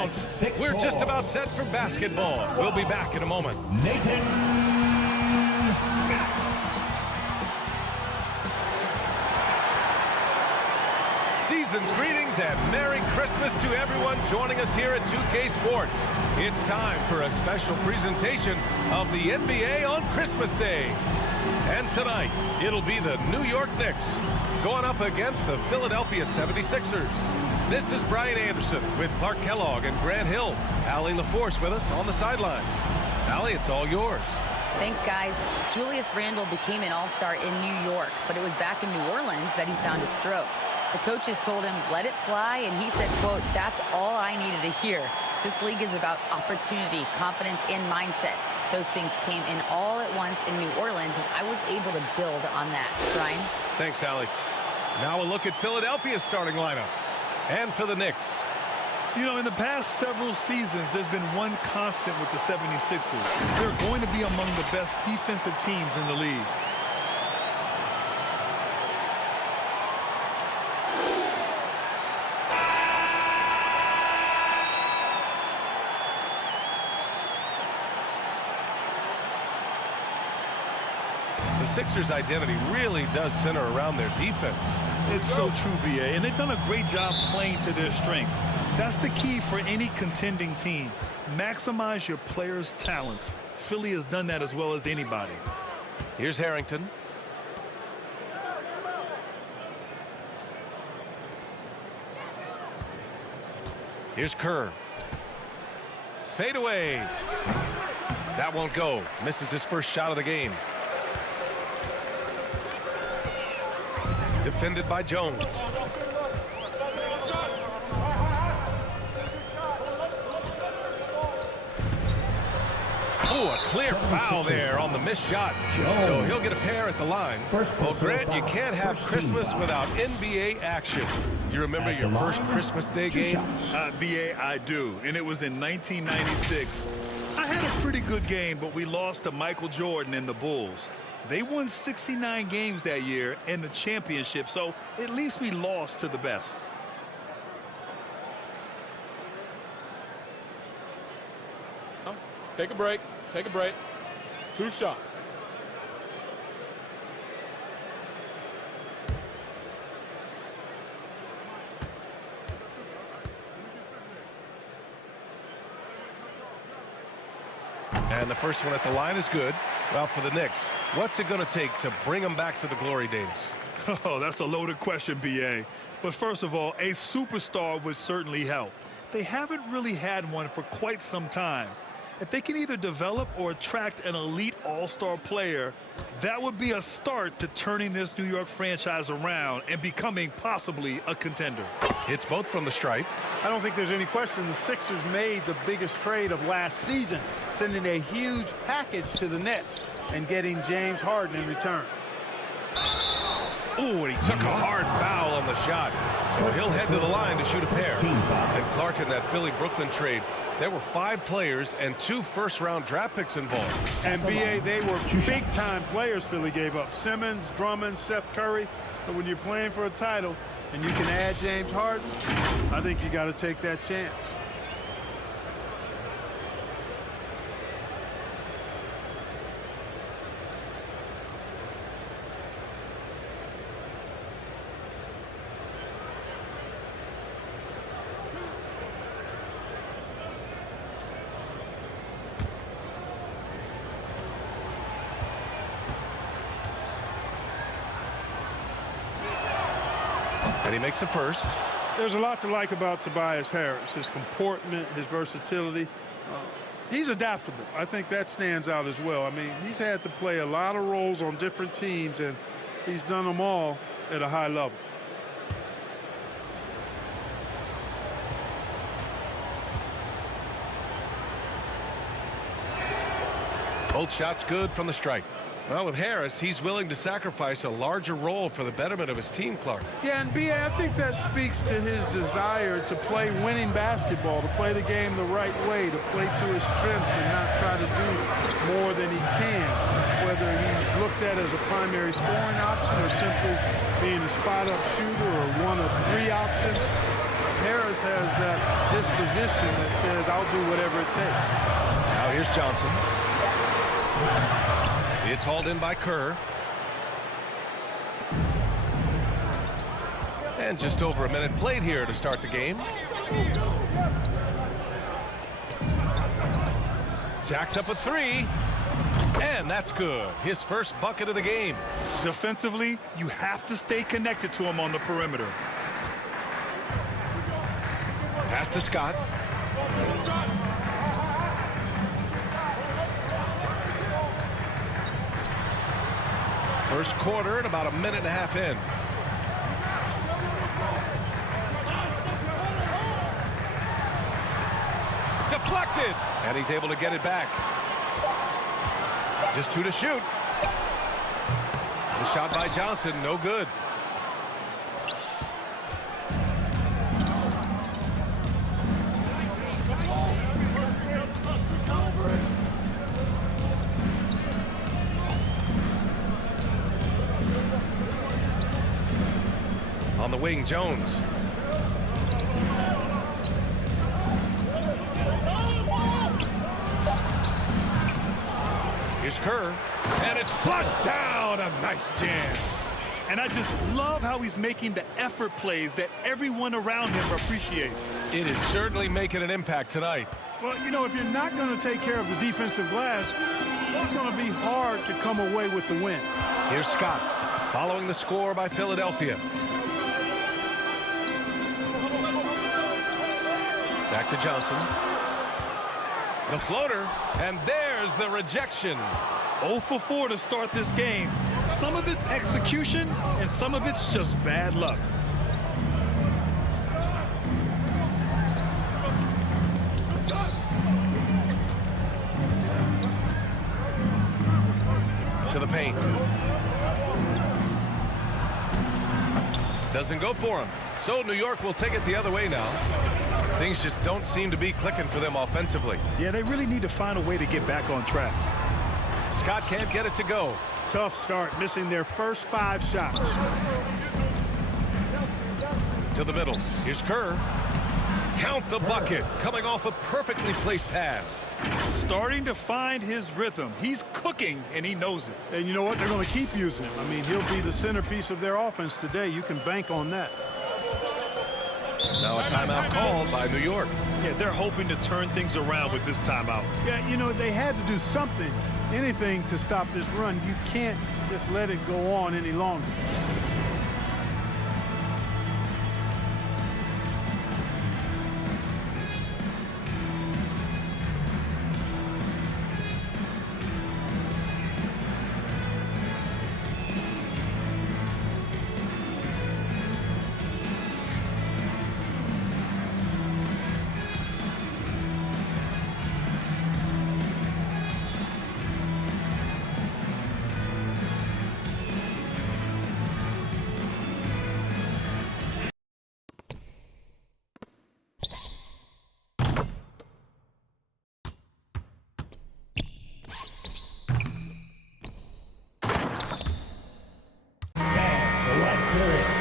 announce we're just about set for basketball. We'll be back in a moment. Nathan Smith. Season's greetings and Merry Christmas to everyone joining us here at 2K Sports. It's time for a special presentation of the NBA on Christmas Day. And tonight, it'll be the New York Knicks going up against the Philadelphia 76ers. This is Brian Anderson with Clark Kellogg and Grant Hill. Allie LaForce with us on the sidelines. Allie, it's all yours. Thanks, guys. Julius Randle became an all-star in New York, but it was back in New Orleans that he found a stroke. The coaches told him, let it fly, and he said, quote, that's all I needed to hear. This league is about opportunity, confidence, and mindset. Those things came in all at once in New Orleans, and I was able to build on that. Brian? Thanks, Allie. Now a look at Philadelphia's starting lineup. And for the Knicks. You know, in the past several seasons, there's been one constant with the 76ers. They're going to be among the best defensive teams in the league. The Sixers' identity really does center around their defense. It's so true, BA, and they've done a great job playing to their strengths. That's the key for any contending team. Maximize your players' talents. Philly has done that as well as anybody. Here's Harrington. Here's Kerr. Fade away. That won't go. Misses his first shot of the game. Defended by Jones. Oh, a clear foul there on the missed shot. So he'll get a pair at the line. Well, Grant, you can't have Christmas without NBA action. You remember your first Christmas Day game? BA, I do, and it was in 1996. I had a pretty good game, but we lost to Michael Jordan and the Bulls. They won 69 games that year in the championship, so at least we lost to the best. Take a break. Take a break. 2 shots. And the first one at the line is good. Well, for the Knicks, what's it going to take to bring them back to the glory days? Oh, that's a loaded question, BA. But first of all, a superstar would certainly help. They haven't really had one for quite some time. If they can either develop or attract an elite all-star player, that would be a start to turning this New York franchise around and becoming possibly a contender. Hits both from the stripe. I don't think there's any question the Sixers made the biggest trade of last season, sending a huge package to the Nets and getting James Harden in return. Ooh, and he took a hard foul on the shot. So he'll head to the line to shoot a pair. And Clark, in that Philly-Brooklyn trade, there were 5 players and 2 first-round draft picks involved. And, BA, they were big-time players Philly gave up. Simmons, Drummond, Seth Curry. But when you're playing for a title and you can add James Harden, I think you got to take that chance. And he makes the first. There's a lot to like about Tobias Harris, his comportment, his versatility. He's adaptable. I think that stands out as well. I mean, he's had to play a lot of roles on different teams, and he's done them all at a high level. Both shots good from the strike. Well, with Harris, he's willing to sacrifice a larger role for the betterment of his team, Clark. Yeah, and BA, I think that speaks to his desire to play winning basketball, to play the game the right way, to play to his strengths and not try to do more than he can, whether he's looked at as a primary scoring option or simply being a spot-up shooter or one of 3 options. Harris Harris has that disposition that says, I'll do whatever it takes. Now here's Johnson. It's hauled in by Kerr. And just over a minute played here to start the game. Jacks up a three. And that's good. His first bucket of the game. Defensively, you have to stay connected to him on the perimeter. Pass to Scott. First quarter and about a minute and a half in. Deflected. And he's able to get it back. Just 2 to shoot. The shot by Johnson, no good. On the wing, Jones. Here's Kerr, and it's flushed down. A nice jam. And I just love how he's making the effort plays that everyone around him appreciates. It is certainly making an impact tonight. Well, you know, if you're not going to take care of the defensive glass, it's going to be hard to come away with the win. Here's Scott, following the score by Philadelphia. Back to Johnson. The floater, and there's the rejection. 0 for 4 to start this game. Some of it's execution, and some of it's just bad luck. To the paint. Doesn't go for him. So New York will take it the other way now. Things just don't seem to be clicking for them offensively. Yeah, they really need to find a way to get back on track. Scott can't get it to go. Tough start, missing their first 5 shots. To the middle. Here's Kerr. Count the bucket. Coming off a perfectly placed pass. Starting to find his rhythm. He's cooking, and he knows it. And you know what? They're going to keep using him. I mean, he'll be the centerpiece of their offense today. You can bank on that. Now a timeout called by New York. Yeah, they're hoping to turn things around with this timeout. Yeah, you know, they had to do something, anything to stop this run. You can't just let it go on any longer.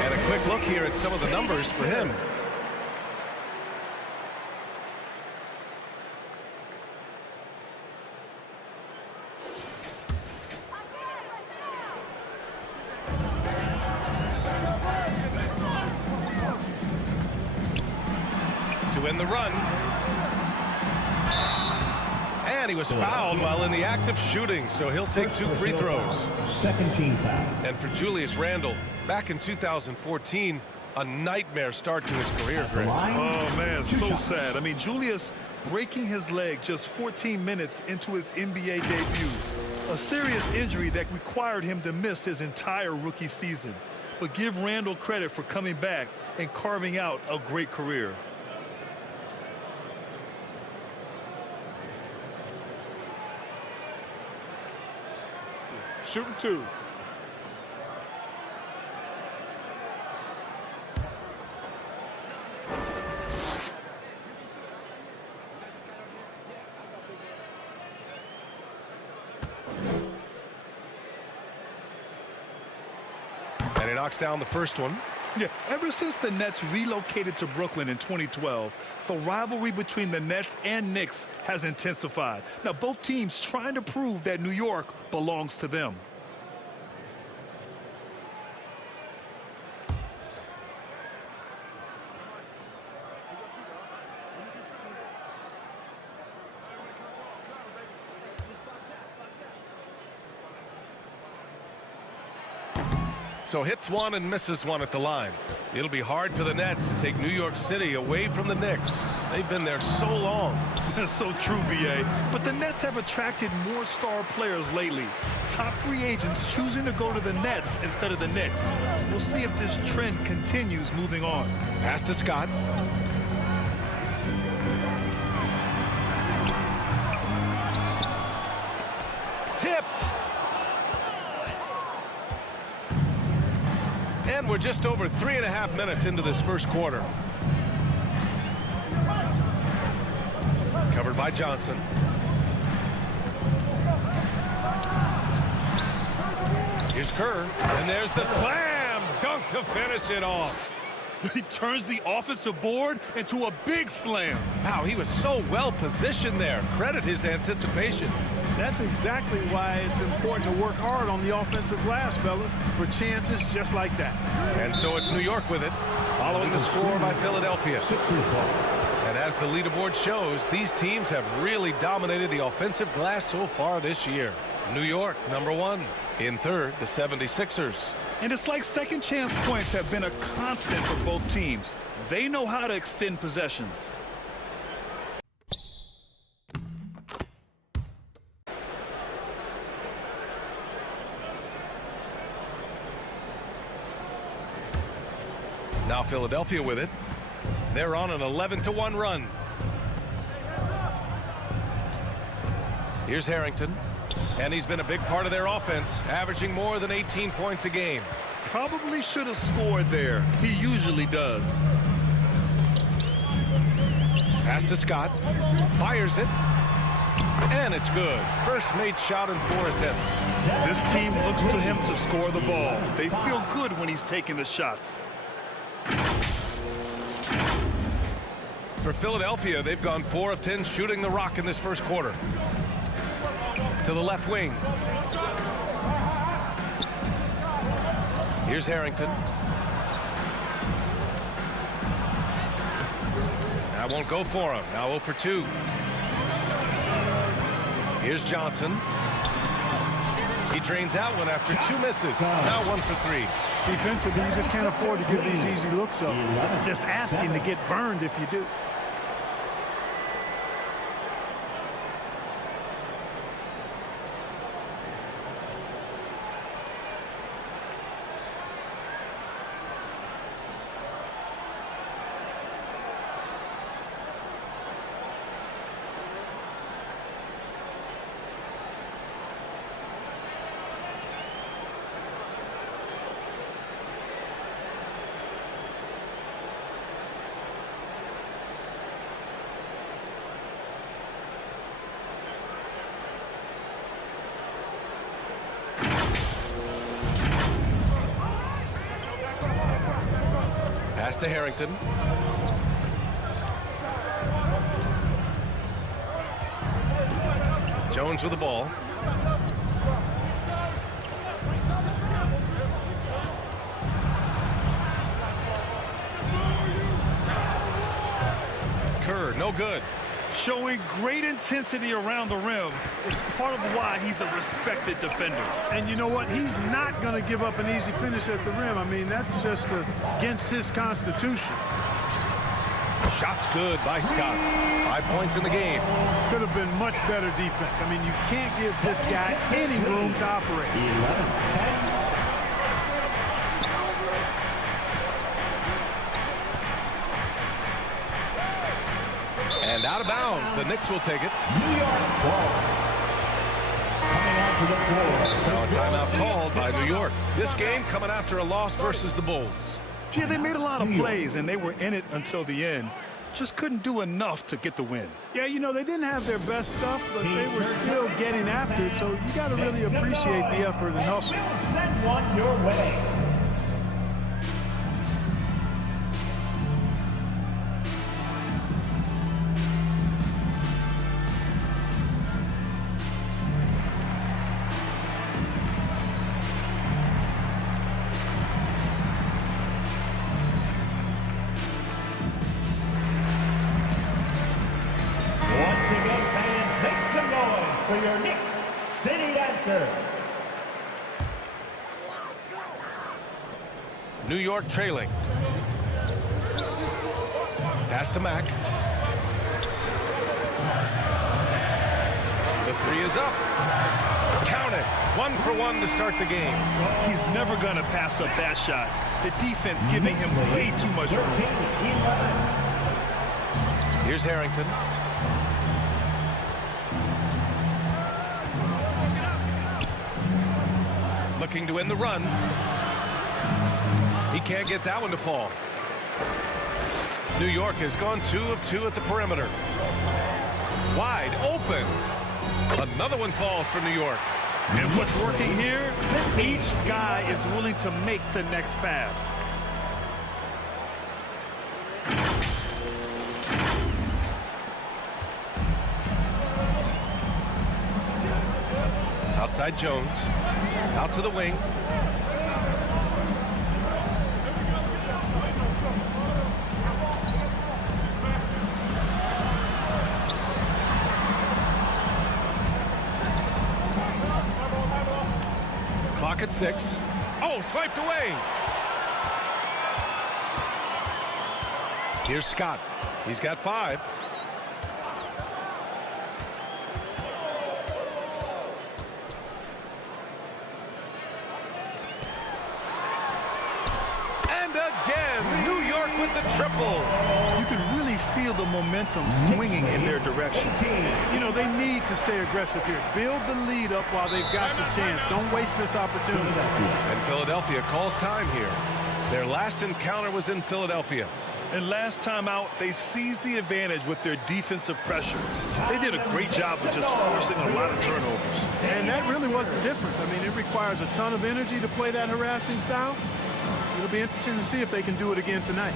And a quick look here at some of the numbers for him. To win the run. And he was fouled while in the act of shooting, so he'll take 2 free throws. Second team foul. And for Julius Randle, back in 2014, a nightmare start to his career, Greg. Oh, man, so sad. I mean, Julius breaking his leg just 14 minutes into his NBA debut. A serious injury that required him to miss his entire rookie season. But give Randle credit for coming back and carving out a great career. Shooting 2. And he knocks down the first one. Yeah, ever since the Nets relocated to Brooklyn in 2012, the rivalry between the Nets and Knicks has intensified. Now, both teams trying to prove that New York belongs to them. So hits one and misses one at the line. It'll be hard for the Nets to take New York City away from the Knicks. They've been there so long. That's so true, B.A. But the Nets have attracted more star players lately. Top free agents choosing to go to the Nets instead of the Knicks. We'll see if this trend continues moving on. Pass to Scott. Tipped. And we're just over 3.5 minutes into this first quarter. Covered by Johnson. Here's Kerr. And there's the slam dunk to finish it off. He turns the offensive board into a big slam. Wow, he was so well positioned there. Credit his anticipation. That's exactly why it's important to work hard on the offensive glass, fellas, for chances just like that. And so it's New York with it, following the score by Philadelphia. And as the leaderboard shows, these teams have really dominated the offensive glass so far this year. New York, number one. In third, the 76ers. And it's like second chance points have been a constant for both teams. They know how to extend possessions. Now Philadelphia with it. They're on an 11-1 run. Here's Harrington. And he's been a big part of their offense, averaging more than 18 points a game. Probably should have scored there. He usually does. Pass to Scott. Fires it. And it's good. First made shot in 4 attempts. This team looks to him to score the ball. They feel good when he's taking the shots. For Philadelphia, they've gone 4 of 10 shooting the rock in this first quarter. To the left wing. Here's Harrington. That won't go for him. Now 0 for 2. Here's Johnson. He drains out one after 2 misses. Now 1 for 3. Defensively, you just can't afford to give these easy looks up. Just asking to get burned if you do. Pass to Harrington. Jones with the ball. Kerr, no good. Showing great intensity around the rim. It's part of why he's a respected defender. And you know what? He's not going to give up an easy finish at the rim. I mean, that's just against his constitution. Shot's good by Scott. 5 points in the game. Could have been much better defense. I mean, you can't give this guy any room to operate. 11-10. And out of bounds. The Knicks will take it. New York ball. Coming out to the floor. Now a timeout called by New York. This game coming after a loss versus the Bulls. Yeah, they made a lot of plays, and they were in it until the end. Just couldn't do enough to get the win. Yeah, you know, they didn't have their best stuff, but they were still getting after it, so you got to really appreciate the effort and hustle. We'll send one your way. for your Knicks, City Dancer. New York trailing. Pass to Mack. The three is up. Count it. 1 for 1 to start the game. He's never going to pass up that shot. The defense giving him way too much room. 13-11. Here's Harrington. Looking to end the run. He can't get that one to fall. New York has gone 2 of 2 at the perimeter. Wide open. Another one falls for New York. And what's working here? Each guy is willing to make the next pass. Outside Jones. Out to the wing. Clock at 6. Oh, swiped away. Here's Scott. He's got 5. And again, New York with the triple. You can really feel the momentum swinging in their direction. You know, they need to stay aggressive here. Build the lead up while they've got the chance. Don't waste this opportunity. And Philadelphia calls time here. Their last encounter was in Philadelphia. And last time out, they seized the advantage with their defensive pressure. They did a great job of just forcing a lot of turnovers. And that really was the difference. I mean, it requires a ton of energy to play that harassing style. It'll be interesting to see if they can do it again tonight.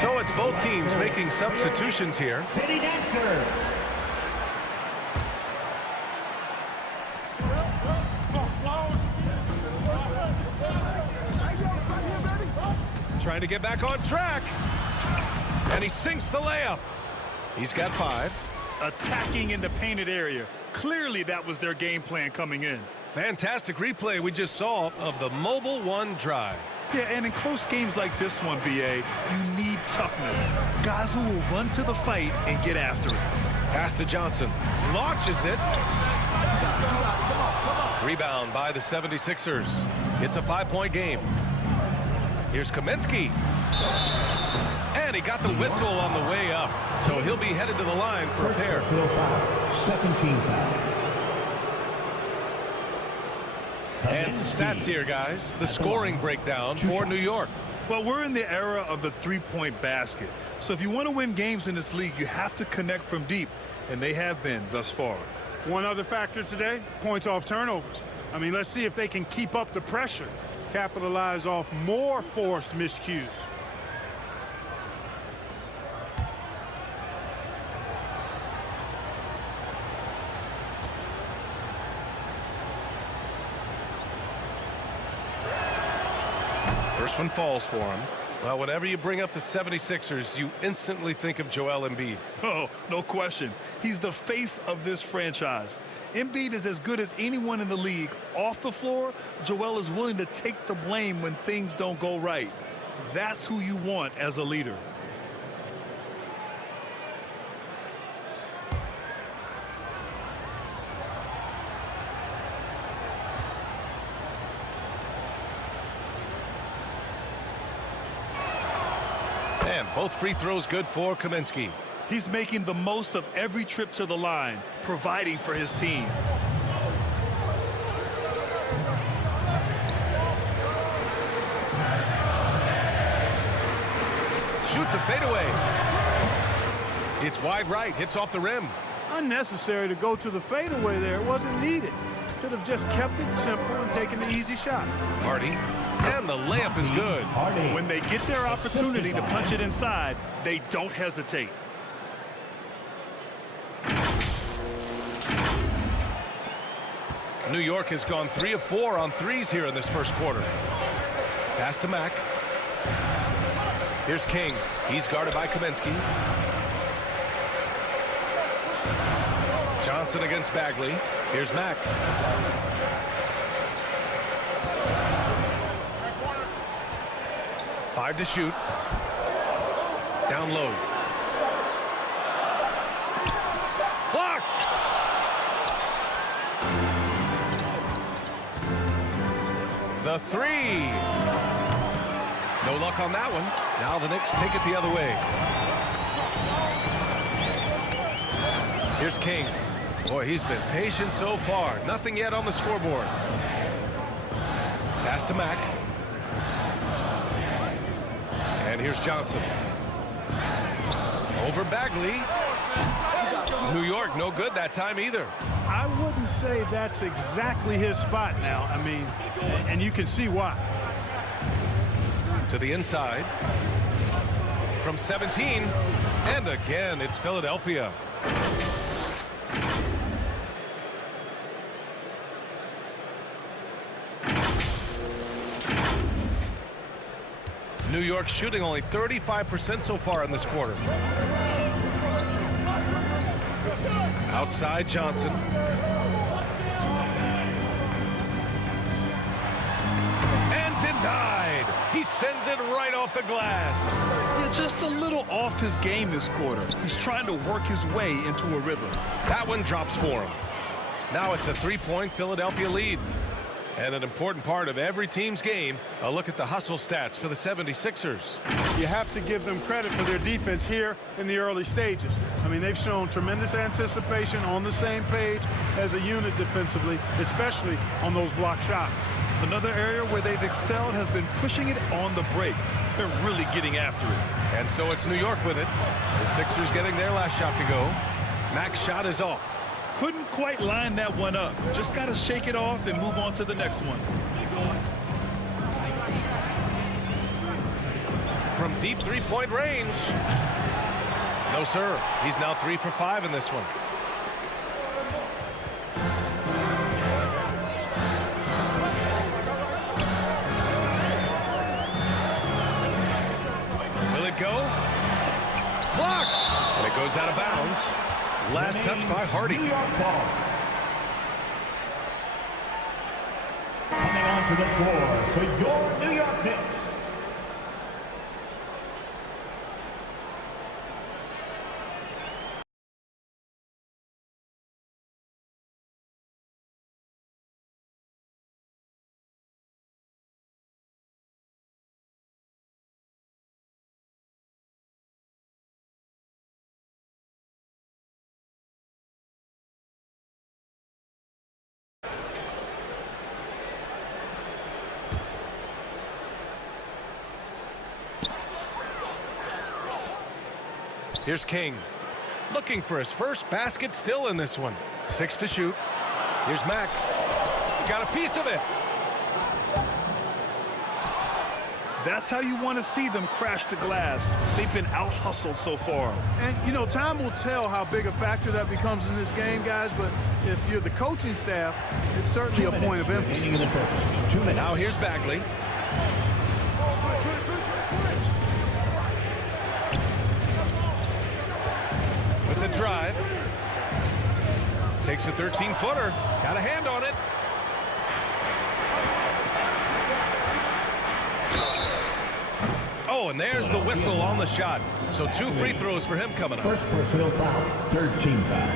So it's both teams making substitutions here. City Dancer. Trying to get back on track. And he sinks the layup. He's got 5. Attacking in the painted area. Clearly that was their game plan coming in. Fantastic replay we just saw of the Mobile One drive. Yeah, and in close games like this one, BA, you need toughness. Guys who will run to the fight and get after it. Pass to Johnson. Launches it. Rebound by the 76ers. It's a 5-point game. Here's Kaminsky. And he got the whistle on the way up. So he'll be headed to the line for a pair. Second team foul. And some stats here, guys. The scoring breakdown for New York. Well, we're in the era of the three-point basket. So if you want to win games in this league, you have to connect from deep. And they have been thus far. One other factor today, points off turnovers. I mean, let's see if they can keep up the pressure, capitalize off more forced miscues. First one falls for him. Well, whenever you bring up the 76ers, you instantly think of Joel Embiid. Oh, no question. He's the face of this franchise. Embiid is as good as anyone in the league. Off the floor, Joel is willing to take the blame when things don't go right. That's who you want as a leader. And both free throws good for Kaminsky. He's making the most of every trip to the line, providing for his team. shoots a fadeaway. It's wide right, hits off the rim. Unnecessary to go to the fadeaway there. It wasn't needed. Could have just kept it simple and taken the easy shot. Hardy, and the layup is good. Hardy. When they get their opportunity to punch it inside, they don't hesitate. New York has gone 3 of 4 on threes here in this first quarter. Pass to Mack. Here's King. He's guarded by Kaminsky. Johnson against Bagley. Here's Mack. Five to shoot. Down low. Blocked! The three. No luck on that one. Now the Knicks take it the other way. Here's King. Boy, he's been patient so far. Nothing yet on the scoreboard. Pass to Mack. And here's Johnson. Over Bagley. New York, no good that time either. I wouldn't say that's exactly his spot now. I mean, and you can see why. To the inside. From 17. And again, it's Philadelphia. New York shooting only 35% so far in this quarter. Outside Johnson. And denied. He sends it right off the glass. Yeah, just a little off his game this quarter. He's trying to work his way into a rhythm. That one drops for him. Now it's a 3-point Philadelphia lead. And an important part of every team's game, a look at the hustle stats for the 76ers. You have to give them credit for their defense here in the early stages. I mean, they've shown tremendous anticipation, on the same page as a unit defensively, especially on those block shots. Another area where they've excelled has been pushing it on the break. They're really getting after it. And so it's New York with it. The Sixers getting their last shot to go. Mack's shot is off. Couldn't quite line that one up. Just got to shake it off and move on to the next one. From deep three-point range. No, sir. He's now 3 for 5 in this one. Will it go? Blocked! And it goes out of bounds. Last touch by Hardy. New York ball. Coming onto the floor for your New York Knicks. Here's King. Looking for his first basket still in this one. 6 to shoot. Here's Mack. He got a piece of it. That's how you want to see them crash the glass. They've been out-hustled so far. And, you know, time will tell how big a factor that becomes in this game, guys, but if you're the coaching staff, it's certainly a point of emphasis. In the first. 2 minutes. Now here's Bagley. With the drive. Takes a 13-footer. Got a hand on it. Oh, and there's the whistle on the shot. So 2 free throws for him coming up. First personal foul, third team foul.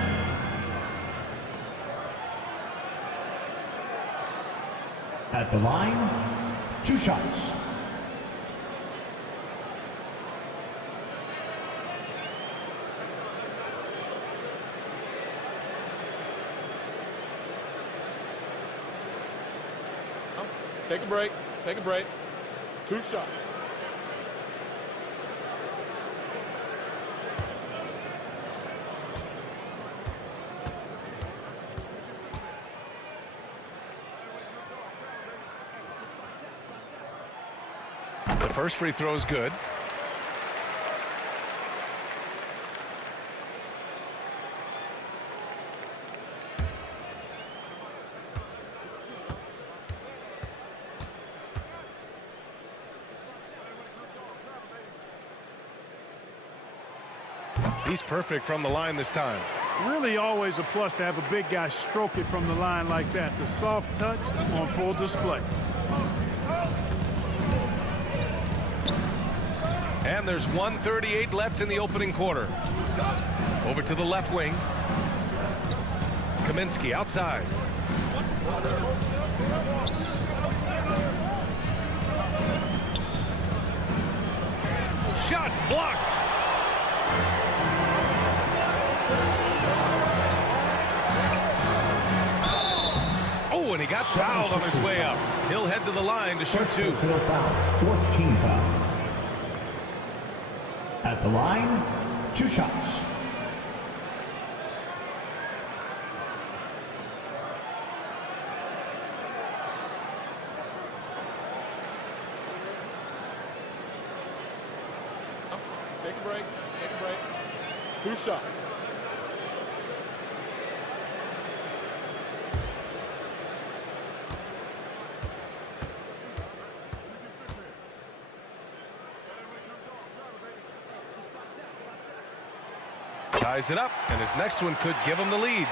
At the line, 2 shots. Take a break. Take a break. 2 shots. The first free throw is good. He's perfect from the line this time. Really always a plus to have a big guy stroke it from the line like that. The soft touch on full display. And there's 1:38 left in the opening quarter. Over to the left wing. Kaminsky outside. Shots blocked. Oh, and he got fouled on his way up. He'll head to the line to shoot two. Foul. Fourth team foul. At the line, 2 shots. Take a break. Take a break. 2 shots. Ties it up, and his next one could give him the lead.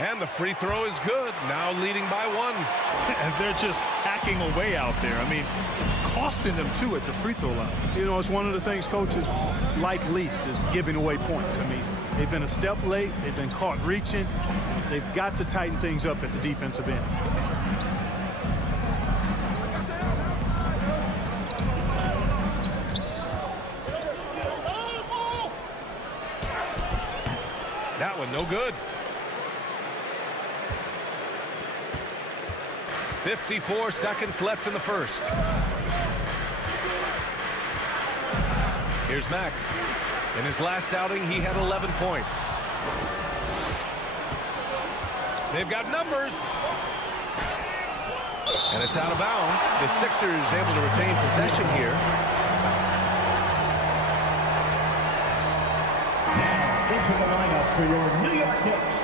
And the free throw is good. Now leading by 1. And they're just hacking away out there. I mean, it's costing them too at the free throw line. You know, it's one of the things coaches like least is giving away points. I mean, they've been a step late. They've been caught reaching. They've got to tighten things up at the defensive end. That one no good. 54 seconds left in the first. Here's Mack. In his last outing, he had 11 points. They've got numbers. And it's out of bounds. The Sixers able to retain possession here. Now into the lineup for your New York Knicks.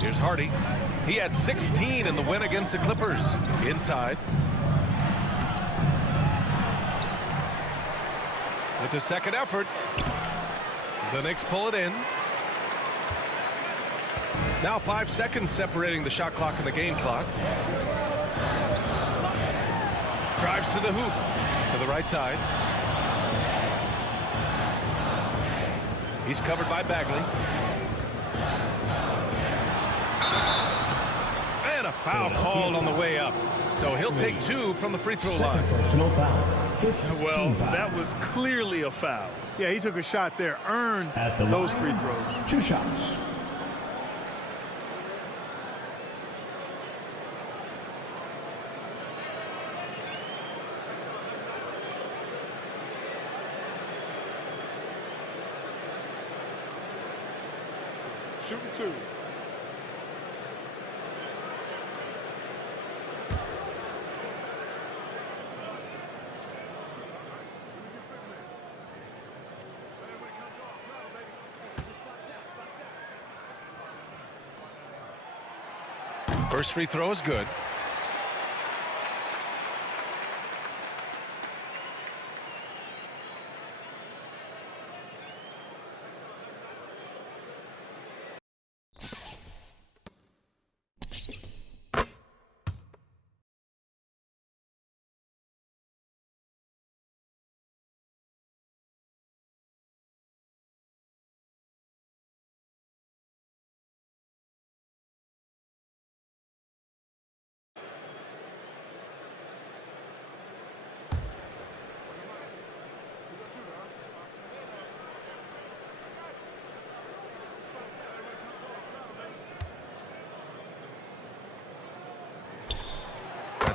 Here's Hardy. He had 16 in the win against the Clippers. Inside. With the second effort, the Knicks pull it in. Now 5 seconds separating the shot clock and the game clock. Drives to the hoop. To the right side. He's covered by Bagley. And a foul called on the way up. So he'll take 2 from the free throw line. Personal foul. Fifth Well, team foul. that was clearly a foul. Yeah, he took a shot there, earned At the those line, free throws. 2 shots. Shooting 2. First free throw is good.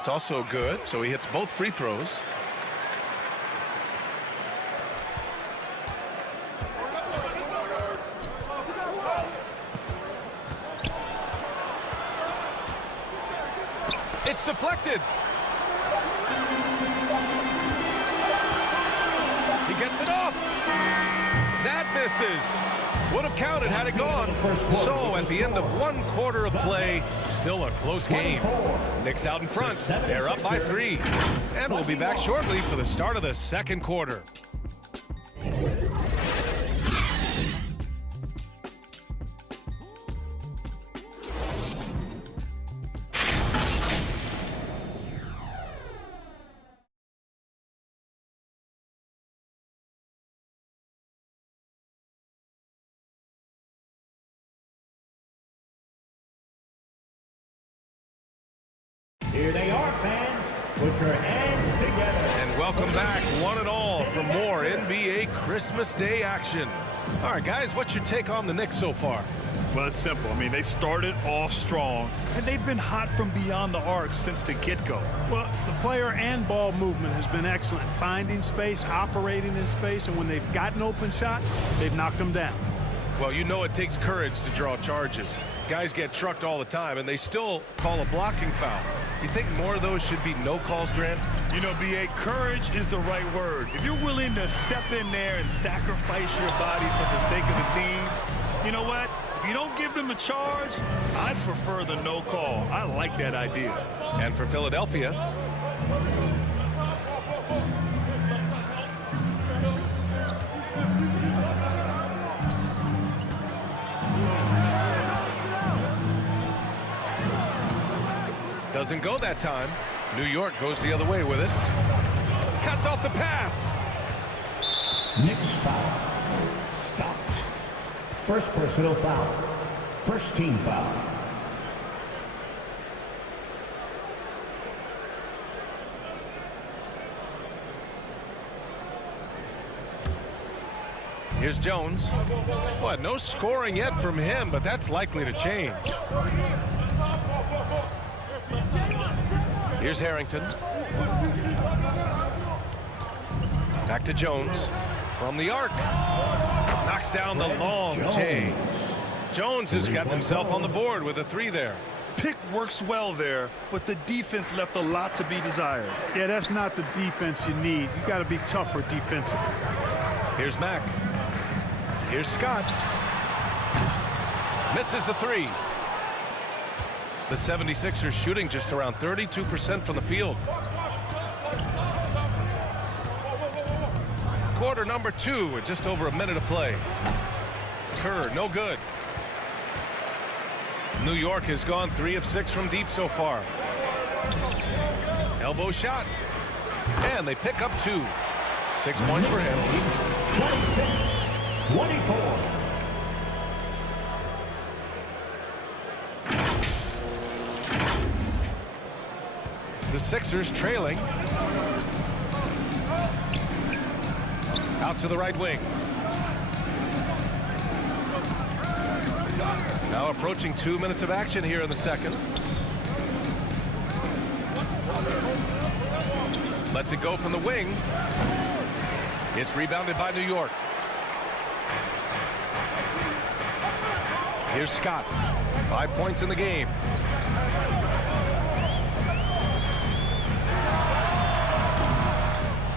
That's also good. So he hits both free throws. It's deflected. He gets it off. That misses. Would have counted had it gone. So at the end of 1 quarter of play, still a close game. Knicks out in front. They're up by 3. And we'll be back shortly for the start of the second quarter. Here they are, fans. Put your hands together. And welcome back, one and all, for more NBA Christmas Day action. All right, guys, what's your take on the Knicks so far? Well, it's simple. I mean, they started off strong, and they've been hot from beyond the arc since the get-go. Well, the player and ball movement has been excellent. Finding space, operating in space, and when they've gotten open shots, they've knocked them down. Well, you know it takes courage to draw charges. Guys get trucked all the time, and they still call a blocking foul. You think more of those should be no calls, Grant? You know, B.A., courage is the right word. If you're willing to step in there and sacrifice your body for the sake of the team, you know what? If you don't give them a charge, I prefer the no call. I like that idea. And for Philadelphia, doesn't go that time. New York goes the other way with it. Cuts off the pass. Knicks foul. Stopped. First personal foul. First team foul. Here's Jones. What, no scoring yet from him, but that's likely to change. Here's Harrington. Back to Jones. From the arc. Knocks down the long J. Jones has gotten himself on the board with a 3 there. Pick works well there, but the defense left a lot to be desired. Yeah, that's not the defense you need. You got to be tougher defensively. Here's Mack. Here's Scott. Misses the 3. The 76ers shooting just around 32% from the field. Quarter number 2 with just over a minute of play. Kerr, no good. New York has gone 3 of 6 from deep so far. Elbow shot. And they pick up 2. 6 points for him. 26-24. The Sixers trailing. Out to the right wing. Now approaching 2 minutes of action here in the second. Lets it go from the wing. It's rebounded by New York. Here's Scott. 5 points in the game.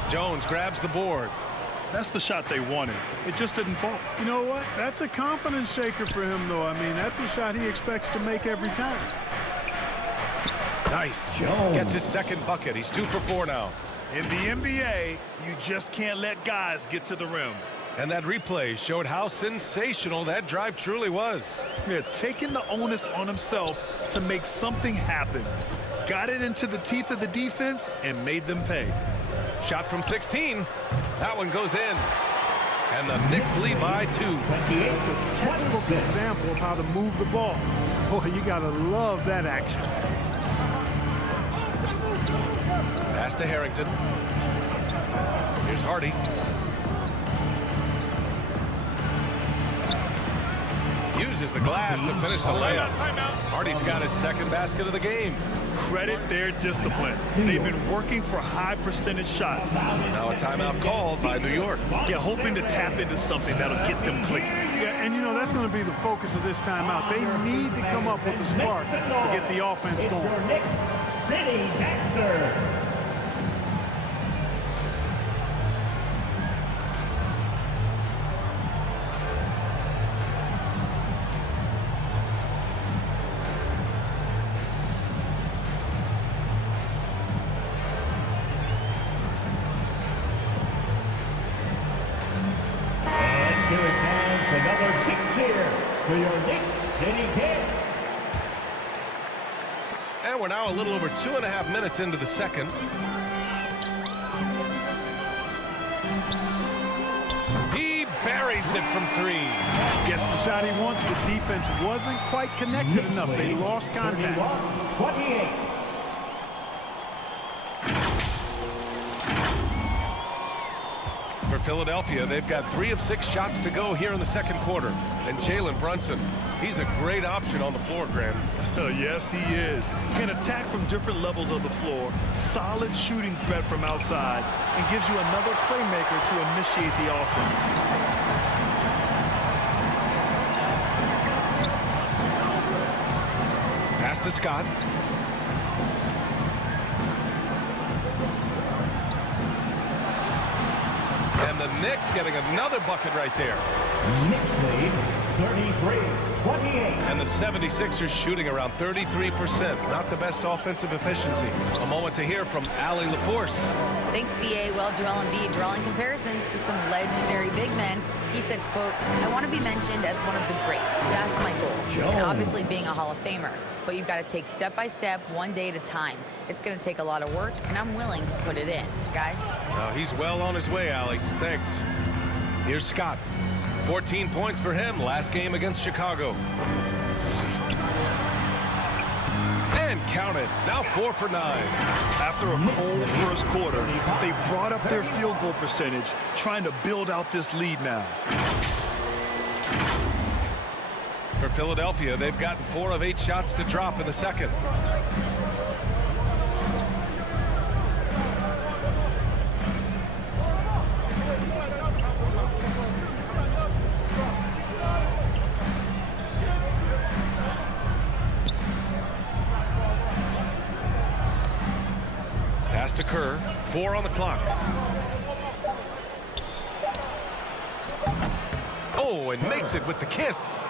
Jones grabs the board. That's the shot they wanted. It just didn't fall. You know what? That's a confidence shaker for him, though. I mean, that's a shot he expects to make every time. Nice. Jones. Gets his second bucket. He's 2 for 4 now. In the NBA, you just can't let guys get to the rim. And that replay showed how sensational that drive truly was. Yeah, taking the onus on himself to make something happen. Got it into the teeth of the defense and made them pay. Shot from 16. That one goes in. And the Knicks lead by 2. It's a textbook 28-26. example of how to move the ball. Boy, you got to love that action. Pass to Harrington. Here's Hardy. Uses the glass to finish the layup. Hardy's got his second basket of the game. Credit their discipline. They've been working for high percentage shots. Now a timeout called by New York. Yeah, hoping to tap into something that'll get them clicking. Yeah, and you know, that's going to be the focus of this timeout. They need to come up with a spark to get the offense going. Your Knicks, City Baxter. Another big cheer for your Knicks City Kings. And we're now a little over 2.5 minutes into the second. He buries it from 3. Gets the shot he wants. The defense wasn't quite connected enough. They lost contact. 28. For Philadelphia, they've got 3 of 6 shots to go here in the second quarter. And Jalen Brunson, he's a great option on the floor, Graham. Yes, he is. Can attack from different levels of the floor. Solid shooting threat from outside. And gives you another playmaker to initiate the offense. Pass to Scott. And the Knicks getting another bucket right there. Knicks lead 33-28. And the 76ers shooting around 33%. Not the best offensive efficiency. A moment to hear from Allie LaForce. Thanks, B.A. Well, Joel Embiid drawing comparisons to some legendary big men. He said, quote, I want to be mentioned as one of the greats. That's my goal. And obviously being a Hall of Famer. But you've got to take step by step, one day at a time. It's going to take a lot of work, and I'm willing to put it in. Guys? He's well on his way, Allie. Thanks. Here's Scott. 14 points for him last game against Chicago. And counted. Now 4 for 9. After a cold first quarter, they brought up their field goal percentage, trying to build out this lead now. For Philadelphia, they've gotten 4 of 8 shots to drop in the second. Pass to Kerr. 4 on the clock. Oh, and makes it with the kiss.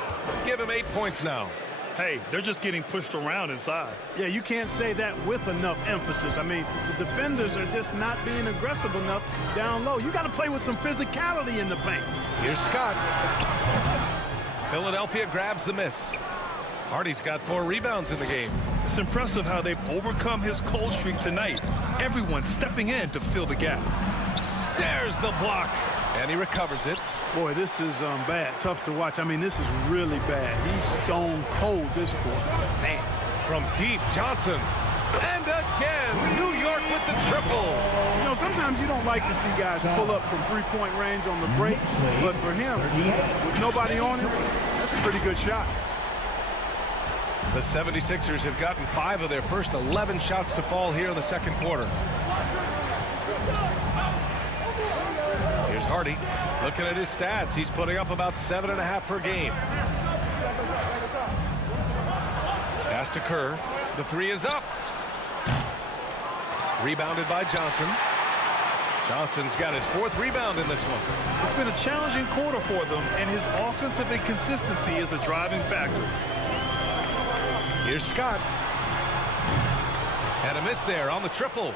Give him 8 points now. Hey, they're just getting pushed around inside. Yeah, you can't say that with enough emphasis. I mean, the defenders are just not being aggressive enough down low. You got to play with some physicality in the paint. Here's Scott. Philadelphia grabs the miss. Hardy's got 4 rebounds in the game. It's impressive how they've overcome his cold streak tonight. Everyone stepping in to fill the gap. There's the block. And he recovers it. Boy, this is bad. Tough to watch. I mean, this is really bad. He's stone cold this quarter. Man. From deep, Johnson. And again, New York with the triple. You know, sometimes you don't like to see guys pull up from three-point range on the break. But for him, with nobody on him, that's a pretty good shot. The 76ers have gotten 5 of their first 11 shots to fall here in the second quarter. Here's Hardy. Looking at his stats, he's putting up about 7.5 per game. Pass to Kerr. The 3 is up. Rebounded by Johnson. Johnson's got his 4th rebound in this one. It's been a challenging quarter for them, and his offensive inconsistency is a driving factor. Here's Scott. And a miss there on the triple.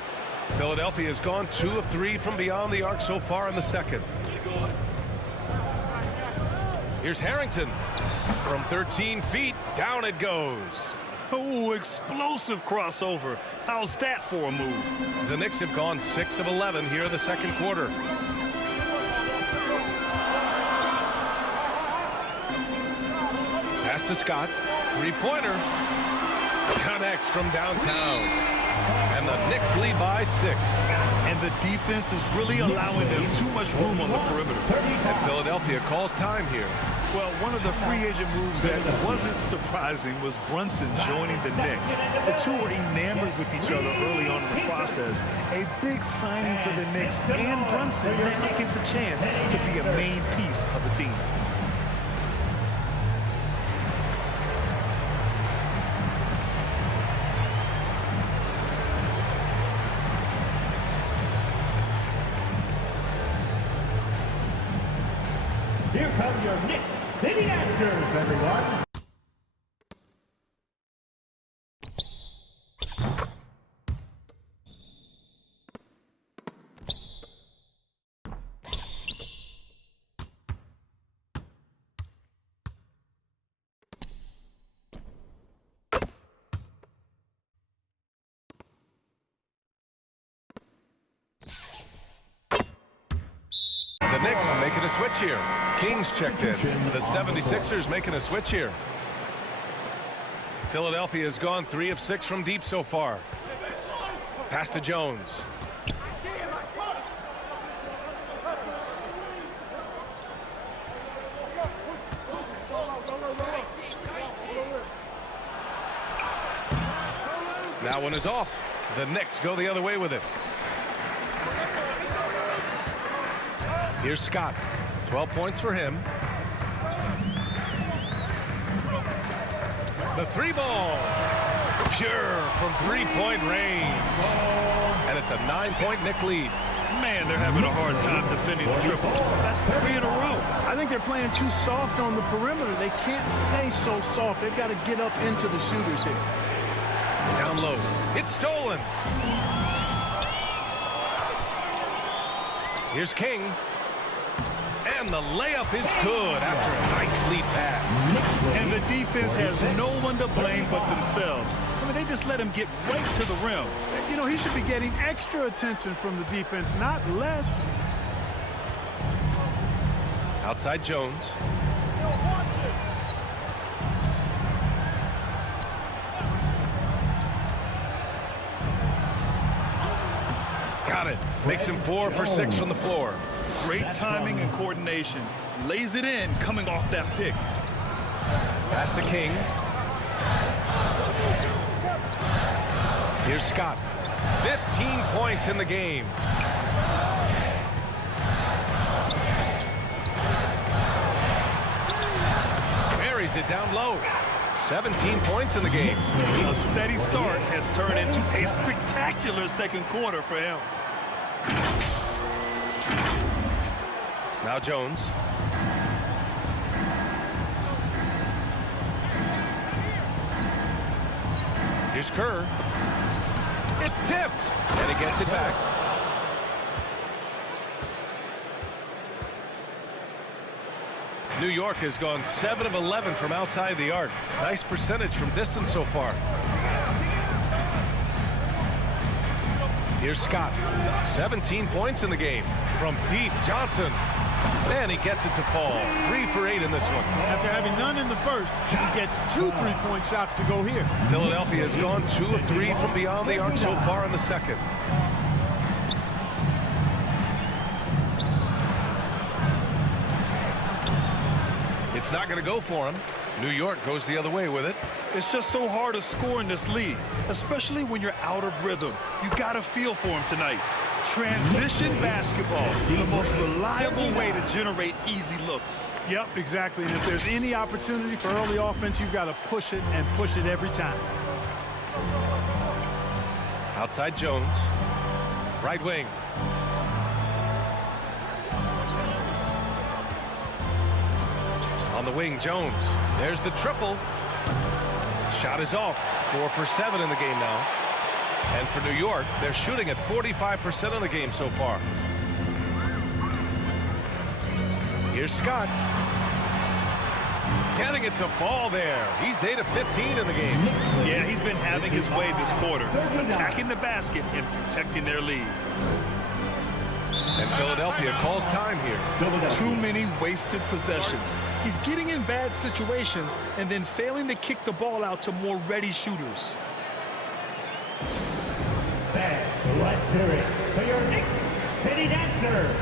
Philadelphia has gone 2 of 3 from beyond the arc so far in the second. Here's Harrington. From 13 feet, down it goes. Oh, explosive crossover. How's that for a move? The Knicks have gone 6 of 11 here in the second quarter. Pass to Scott. 3-pointer. Connects from downtown. And the Knicks lead by 6. And the defense is really allowing them too much room on the perimeter. And Philadelphia calls time here. Well, one of the free agent moves that wasn't surprising was Brunson joining the Knicks. The two were enamored with each other early on in the process. A big signing for the Knicks, and Brunson now gets a chance to be a main piece of the team. Here come your Knicks City Dancers, everyone. The Knicks making a switch here. Kings checked in. The 76ers making a switch here. Philadelphia has gone 3 of 6 from deep so far. Pass to Jones. That one is off. The Knicks go the other way with it. Here's Scott. 12 points for him. The 3-ball. Pure from 3-point range. And it's a 9-point Knick lead. Man, they're having a hard time defending the triple. That's 3 in a row. I think they're playing too soft on the perimeter. They can't stay so soft. They've got to get up into the shooters here. Down low. It's stolen. Here's King. And the layup is good after a nice lead pass. And the defense has no one to blame but themselves. I mean, they just let him get right to the rim. You know, he should be getting extra attention from the defense, not less. Outside Jones. Got it. Makes him 4 for 6 from the floor. Great timing and coordination. Lays it in coming off that pick. Pass to King. Here's Scott. 15 points in the game. Buries it down low. 17 points in the game. A steady start has turned into a spectacular second quarter for him. Now Jones. Here's Kerr. It's tipped, and he gets it back. New York has gone 7 of 11 from outside the arc. Nice percentage from distance so far. Here's Scott. 17 points in the game. From deep, Johnson. And he gets it to fall. 3 for 8 in this one. After having none in the first, he gets 2 3-point shots to go here. Philadelphia has gone 2 of 3 from beyond the arc so far in the second. It's not going to go for him. New York goes the other way with it. It's just so hard to score in this league, especially when you're out of rhythm. You got to feel for him tonight. Transition basketball, the most reliable way to generate easy looks. Yep, exactly. And if there's any opportunity for early offense, you've got to push it and push it every time. Outside Jones. Right wing. On the wing, Jones. There's the triple. Shot is off. 4 for 7 in the game now. And for New York, they're shooting at 45% of the game so far. Here's Scott. Getting it to fall there. He's 8 of 15 in the game. Yeah, he's been having his way this quarter, attacking the basket and protecting their lead. And Philadelphia calls time here. Too many wasted possessions. He's getting in bad situations and then failing to kick the ball out to more ready shooters. Fans, let's hear it for your Knicks City Dancer.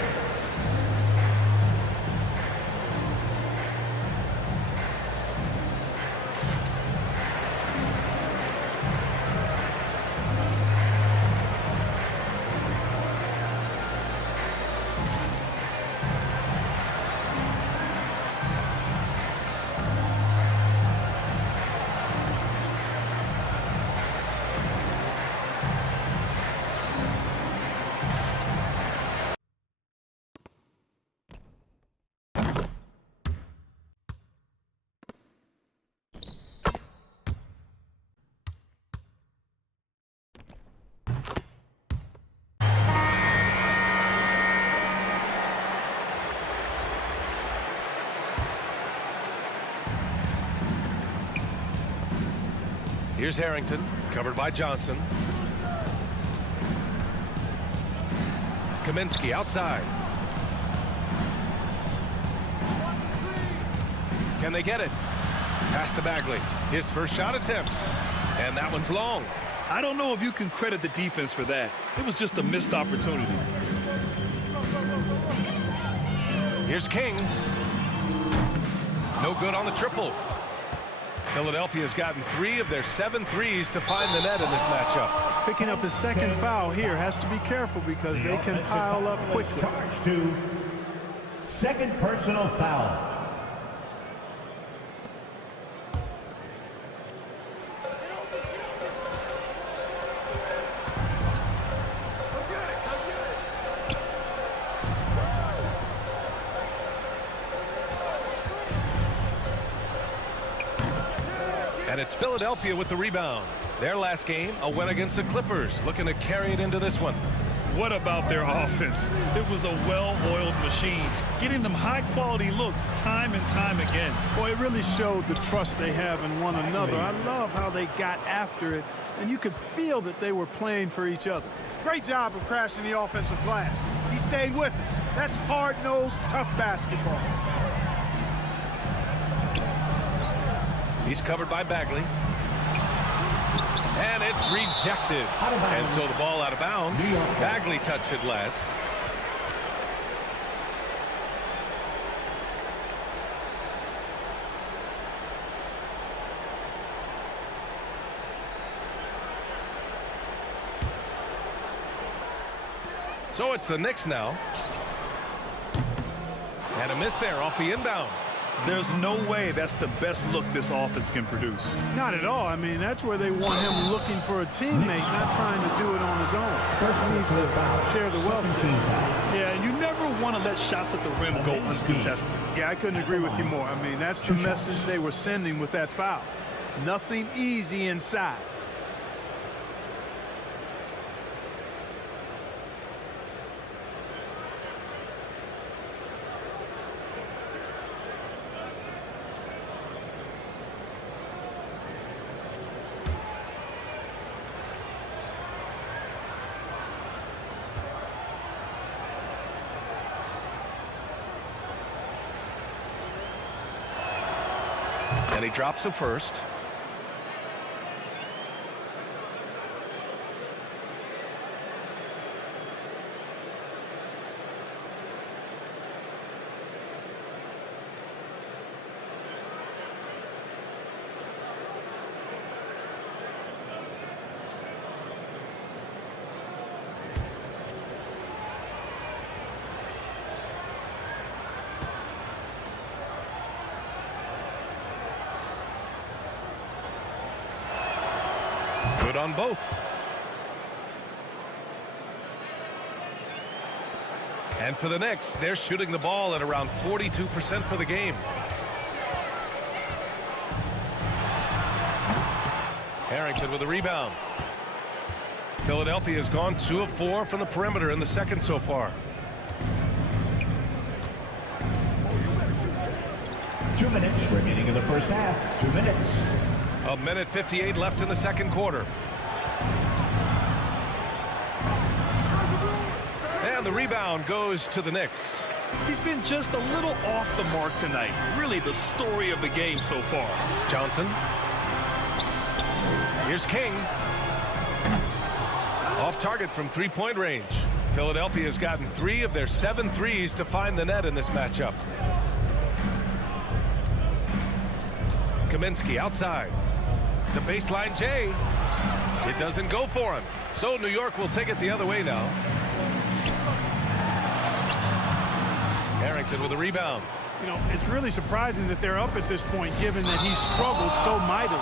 Here's Harrington, covered by Johnson. Kaminsky outside. Can they get it? Pass to Bagley. His first shot attempt. And that one's long. I don't know if you can credit the defense for that. It was just a missed opportunity. Here's King. No good on the triple. Philadelphia's gotten 3 of their 7 threes to find the net in this matchup. Picking up his second foul here, has to be careful because they can pile up quickly. Charge to second personal foul. And it's Philadelphia with the rebound. Their last game, a win against the Clippers, looking to carry it into this one. What about their offense? It was a well-oiled machine, getting them high-quality looks time and time again. Boy, it really showed the trust they have in one another. I love how they got after it, and you could feel that they were playing for each other. Great job of crashing the offensive glass. He stayed with it. That's hard-nosed, tough basketball. He's covered by Bagley. And it's rejected. And so the ball out of bounds. Bagley touched it last. So it's the Knicks now. And a miss there off the inbound. There's no way that's the best look this offense can produce. Not at all. I mean, that's where they want him looking for a teammate, not trying to do it on his own. First needs to share the wealth. Yeah, and you never want to let shots at the rim go uncontested. Yeah, I couldn't agree with you more. I mean, that's the message they were sending with that foul. Nothing easy inside. And he drops the first. Good on both. And for the Knicks, they're shooting the ball at around 42% for the game. Harrington with the rebound. Philadelphia has gone 2 of 4 from the perimeter in the second so far. 2 minutes remaining in the first half. 2 minutes. A minute 58 left in the second quarter. And the rebound goes to the Knicks. He's been just a little off the mark tonight. Really the story of the game so far. Johnson. Here's King. Off target from three-point range. Philadelphia has gotten 3 of their 7 threes to find the net in this matchup. Kaminsky outside. The baseline J. It doesn't go for him. So New York will take it the other way now. Harrington with a rebound. You know, it's really surprising that they're up at this point, given that he's struggled so mightily.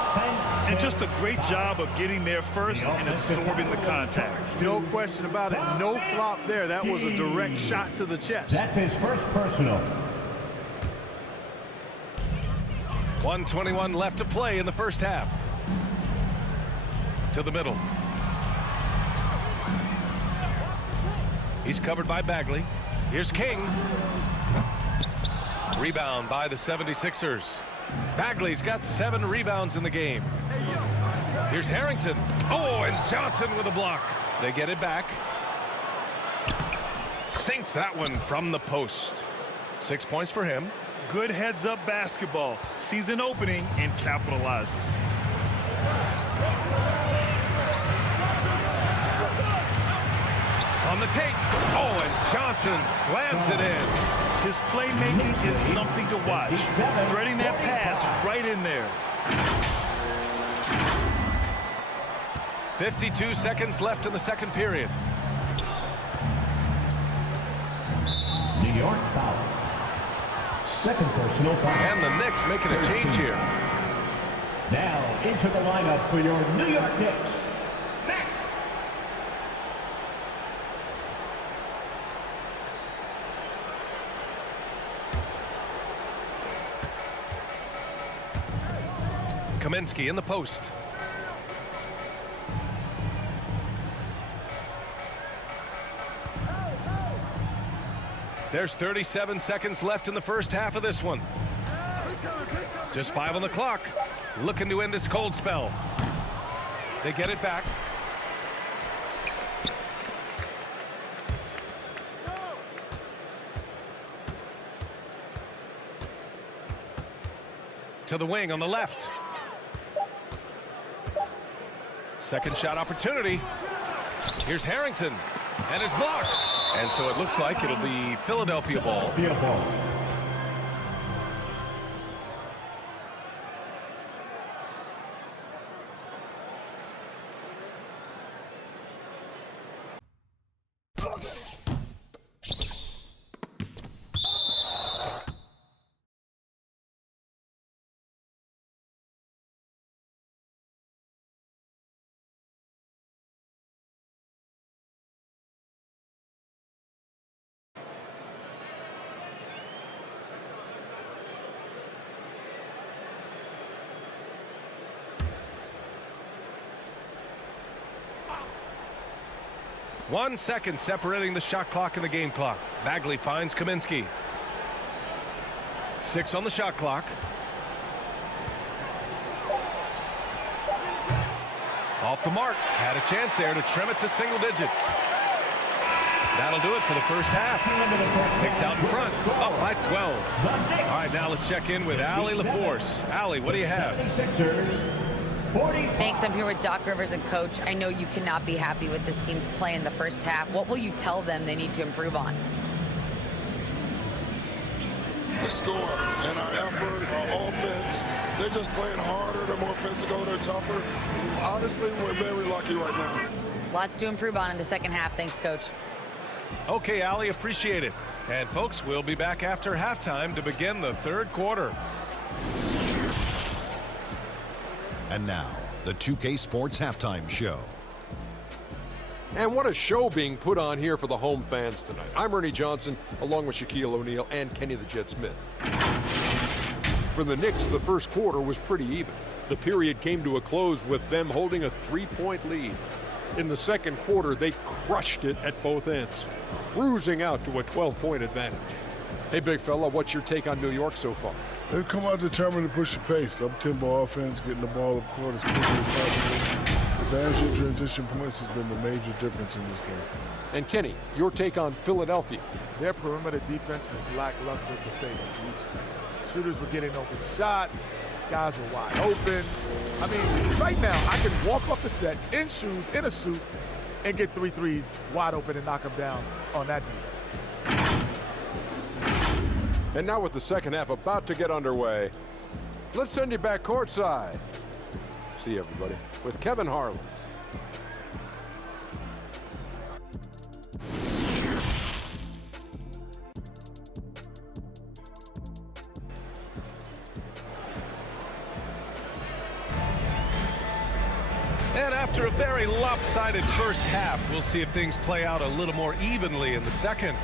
And just a great job of getting there first and absorbing the contact. No question about it. No flop there. That was a direct shot to the chest. That's his first personal. 1:21 left to play in the first half. To the middle. He's covered by Bagley. Here's King. Rebound by the 76ers. Bagley's got 7 rebounds in the game. Here's Harrington. Oh, and Johnson with a block. They get it back. Sinks that one from the post. 6 points for him. Good heads-up basketball. Sees an opening and capitalizes. On the take. Oh, and Johnson slams it in. His playmaking is something to watch. Threading that pass right in there. 52 seconds left in the second period. New York foul. Second personal foul. And the Knicks making a change here. Now into the lineup for your New York Knicks. Kaminsky in the post. There's 37 seconds left in the first half of this one. Just 5 on the clock. Looking to end this cold spell. They get it back. To the wing on the left. Second shot opportunity. Here's Harrington. And it's blocked. And so it looks like it'll be Philadelphia ball. One second separating the shot clock and the game clock. Bagley finds Kaminsky. 6 on the shot clock. Off the mark. Had a chance there to trim it to single digits. That'll do it for the first half. Knicks out in front. Up by 12. All right, now let's check in with Allie LaForce. Allie, what do you have? Thanks. I'm here with Doc Rivers and Coach. I know you cannot be happy with this team's play in the first half. What will you tell them they need to improve on? The score and our effort, our offense. They're just playing harder. They're more physical. They're tougher. Honestly, we're very lucky right now. Lots to improve on in the second half. Thanks, Coach. Okay, Allie, appreciate it. And folks, we'll be back after halftime to begin the third quarter. And now, the 2K Sports Halftime Show. And what a show being put on here for the home fans tonight. I'm Ernie Johnson, along with Shaquille O'Neal and Kenny the Jet Smith. For the Knicks, the first quarter was pretty even. The period came to a close with them holding a 3-point lead. In the second quarter, they crushed it at both ends, cruising out to a 12-point advantage. Hey, big fella, what's your take on New York so far? They've come out determined to push the pace. Up-tempo offense, getting the ball up court as quickly as possible. Advantage in transition points has been the major difference in this game. And Kenny, your take on Philadelphia? Their perimeter defense was lackluster, to say the least. Shooters were getting open shots. Guys were wide open. I mean, right now, I can walk off the set in shoes, in a suit, and get 3 threes wide open and knock them down on that defense. And now with the second half about to get underway, let's send you back courtside. See you, everybody, with Kevin Harlan. And after a very lopsided first half, we'll see if things play out a little more evenly in the second.